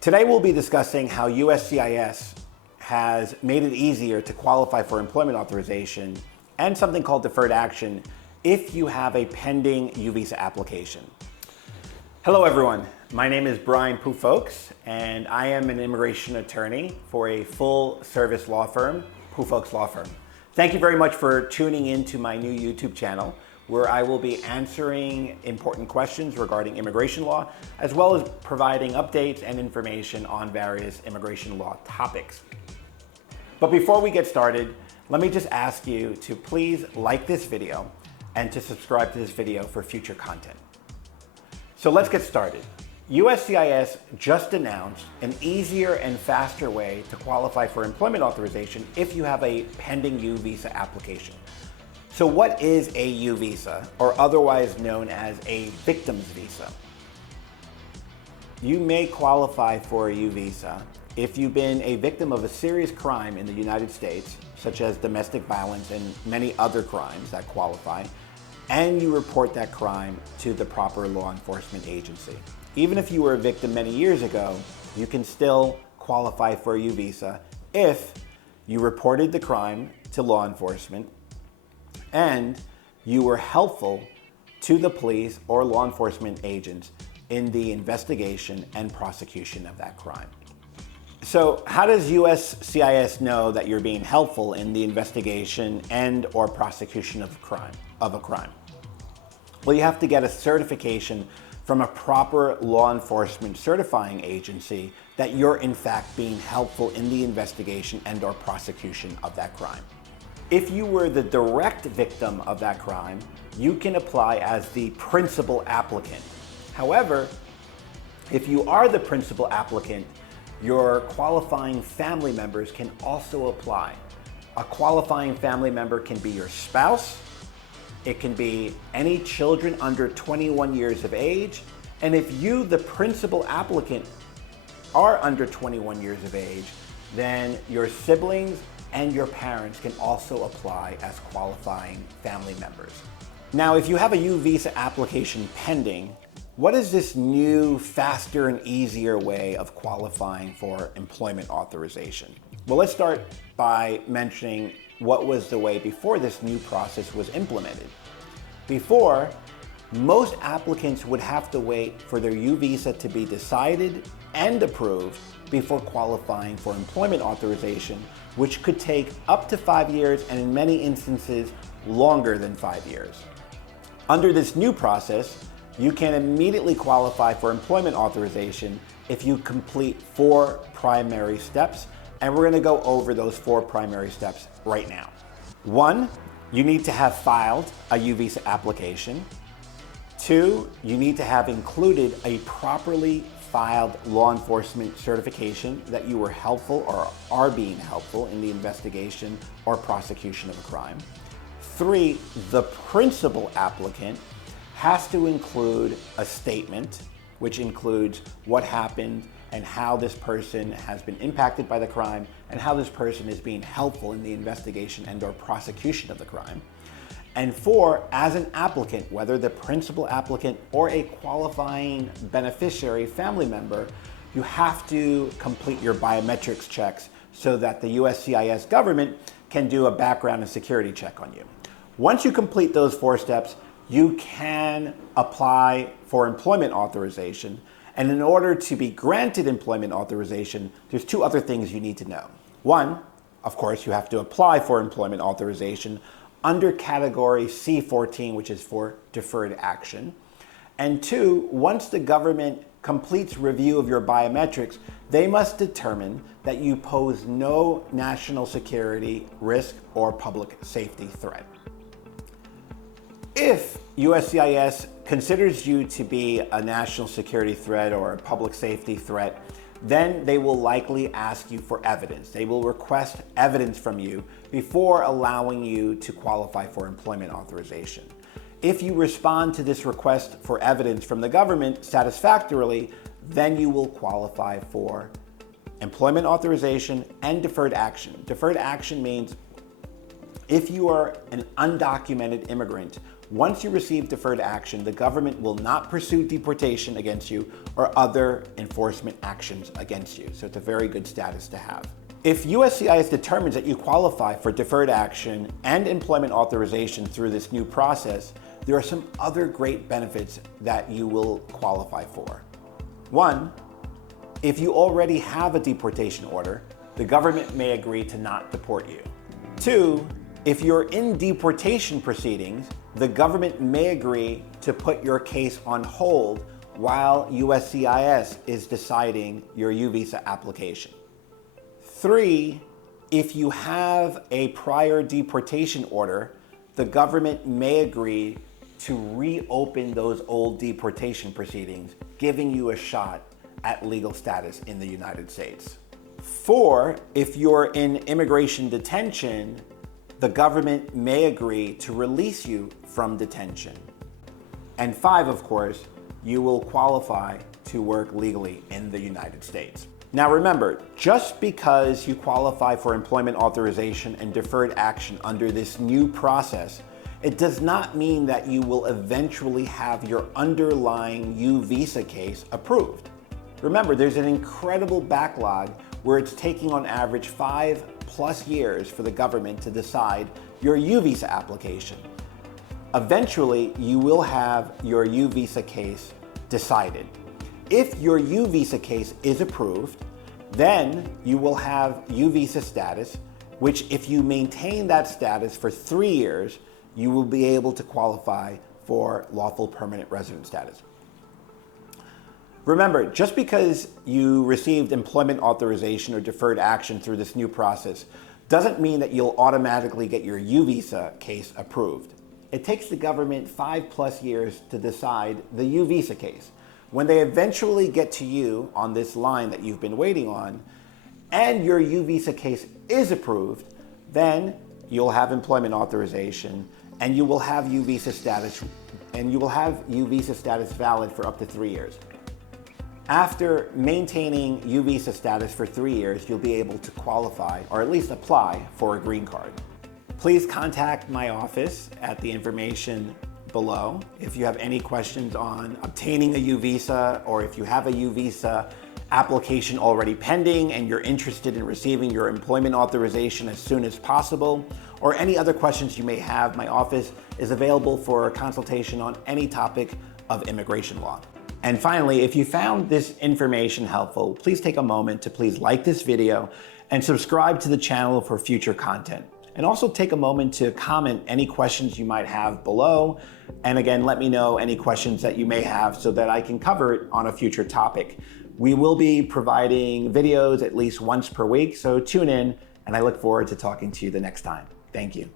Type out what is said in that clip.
Today we'll be discussing how USCIS has made it easier to qualify for employment authorization and something called deferred action if you have a pending U visa application. Hello everyone, my name is Brian Puffolks and I am an immigration attorney for a full service law firm, Puffolks Law Firm. Thank you very much for tuning in to my new YouTube channel, where I will be answering important questions regarding immigration law, as well as providing updates and information on various immigration law topics. But before we get started, let me just ask you to please like this video and to subscribe to this video for future content. So let's get started. USCIS just announced an easier and faster way to qualify for employment authorization if you have a pending U visa application. So what is a U visa, or otherwise known as a victim's visa? You may qualify for a U visa if you've been a victim of a serious crime in the United States, such as domestic violence and many other crimes that qualify, and you report that crime to the proper law enforcement agency. Even if you were a victim many years ago, you can still qualify for a U visa if you reported the crime to law enforcement and you were helpful to the police or law enforcement agents in the investigation and prosecution of that crime. So how does USCIS know that you're being helpful in the investigation and or prosecution of a crime? Well, you have to get a certification from a proper law enforcement certifying agency that you're in fact being helpful in the investigation and or prosecution of that crime. If you were the direct victim of that crime, you can apply as the principal applicant. However, if you are the principal applicant, your qualifying family members can also apply. A qualifying family member can be your spouse, it can be any children under 21 years of age, and if you, the principal applicant, are under 21 years of age, then your siblings and your parents can also apply as qualifying family members. Now, if you have a U visa application pending, what is this new, faster and easier way of qualifying for employment authorization? Well, let's start by mentioning what was the way before this new process was implemented. Before, most applicants would have to wait for their U visa to be decided and approved before qualifying for employment authorization, which could take up to 5 years and in many instances longer than 5 years. Under this new process, you can immediately qualify for employment authorization if you complete 4 primary steps, and we're going to go over those 4 primary steps right now. 1, you need to have filed a U visa application. 2, you need to have included a properly filed law enforcement certification that you were helpful or are being helpful in the investigation or prosecution of a crime. 3, the principal applicant has to include a statement which includes what happened and how this person has been impacted by the crime and how this person is being helpful in the investigation and or prosecution of the crime. And 4, as an applicant, whether the principal applicant or a qualifying beneficiary family member, you have to complete your biometrics checks so that the USCIS government can do a background and security check on you. Once you complete those 4 steps, you can apply for employment authorization. And in order to be granted employment authorization, there's 2 other things you need to know. 1, of course, you have to apply for employment authorization under category C14, which is for deferred action. And 2, once the government completes review of your biometrics, they must determine that you pose no national security risk or public safety threat. If USCIS considers you to be a national security threat or a public safety threat, then they will likely ask you for evidence. They will request evidence from you before allowing you to qualify for employment authorization. If you respond to this request for evidence from the government satisfactorily, then you will qualify for employment authorization and deferred action. Deferred action means if you are an undocumented immigrant Once you receive deferred action, the government will not pursue deportation against you or other enforcement actions against you. So it's a very good status to have. If USCIS determines that you qualify for deferred action and employment authorization through this new process, there are some other great benefits that you will qualify for. One, if you already have a deportation order, the government may agree to not deport you. Two, if you're in deportation proceedings, the government may agree to put your case on hold while USCIS is deciding your U visa application. Three, if you have a prior deportation order, the government may agree to reopen those old deportation proceedings, giving you a shot at legal status in the United States. Four, if you're in immigration detention, the government may agree to release you from detention. And five, of course, you will qualify to work legally in the United States. Now remember, just because you qualify for employment authorization and deferred action under this new process, it does not mean that you will eventually have your underlying U visa case approved. Remember, there's an incredible backlog where it's taking on average 5+ years for the government to decide your U visa application. Eventually, you will have your U visa case decided. If your U visa case is approved, then you will have U visa status, which if you maintain that status for 3 years, you will be able to qualify for lawful permanent resident status. Remember, just because you received employment authorization or deferred action through this new process doesn't mean that you'll automatically get your U visa case approved. It takes the government 5+ years to decide the U visa case. When they eventually get to you on this line that you've been waiting on, and your U visa case is approved, then you'll have employment authorization and you will have U visa status, valid for up to 3 years. After maintaining U visa status for 3 years, you'll be able to qualify or at least apply for a green card. Please contact my office at the information below if you have any questions on obtaining a U visa, or if you have a U visa application already pending and you're interested in receiving your employment authorization as soon as possible, or any other questions you may have. My office is available for a consultation on any topic of immigration law. And finally, if you found this information helpful, please take a moment to please like this video and subscribe to the channel for future content. And also take a moment to comment any questions you might have below. And again, let me know any questions that you may have so that I can cover it on a future topic. We will be providing videos at least once per week, so tune in, and I look forward to talking to you the next time. Thank you.